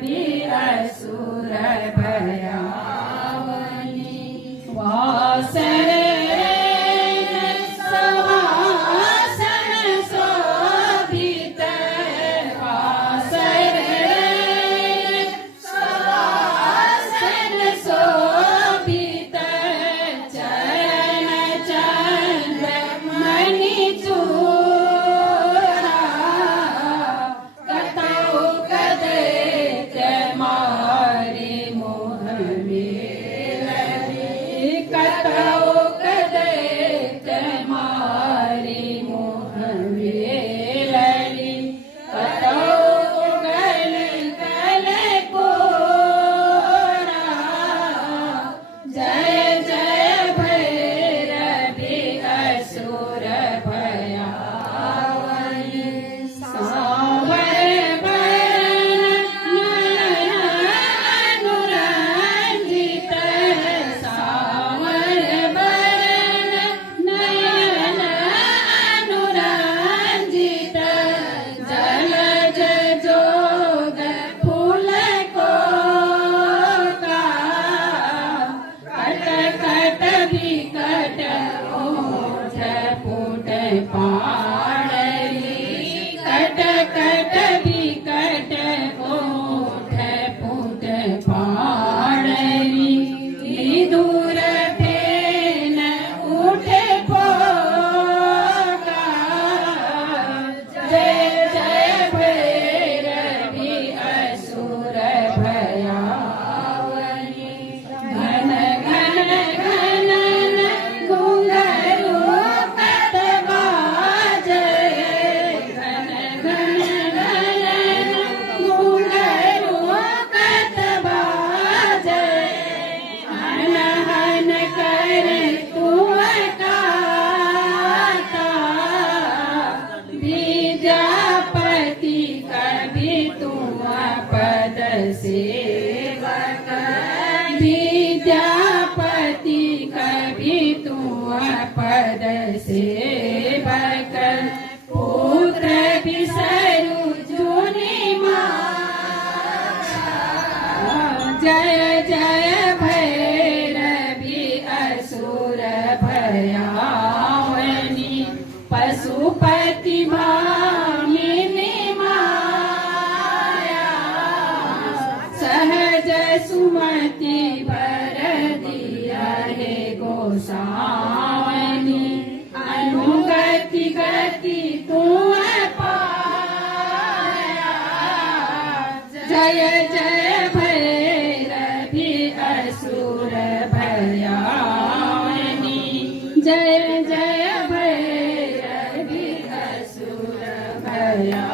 भी असुर भयावनी वासरे समासन शोभित वासरे समासन शोभित चरण चंद्र मणि चूरा कतौ कदैत मारे मोह मेलरी कतौ कदैत मारे मोह मेलरी कतौ गल गल कोरा जय जय भैरवी असुर भयावनी सांवर बरन अनुरंजित सांवर बरन नयन अनुरंजित जलज जोग फूल को कट कट विकट ओठ पुट पाड़ली कट कट विकट ओठ पुट पाड़ली दूर फेन उठे पोका जय जय भैरवी असुर भयावनी घन घन घन घुंघरू कत बाजे घन घन घन घुंघरू कत बाजे हन हन कर कुआता विद्यापति कवि तुम पद सेवक विद्यापति कवि तुम पद सेवक पुत्र बिसरु जुनि माया जय जय भैरवी असुर भयावनी पशुपति भामिनी माया सहज सुमति वर दिया हे गोसावनी अनुगति गति तुम पाया जय जय भैरवी असुर भयावनी जय जय भैरवी असुर भया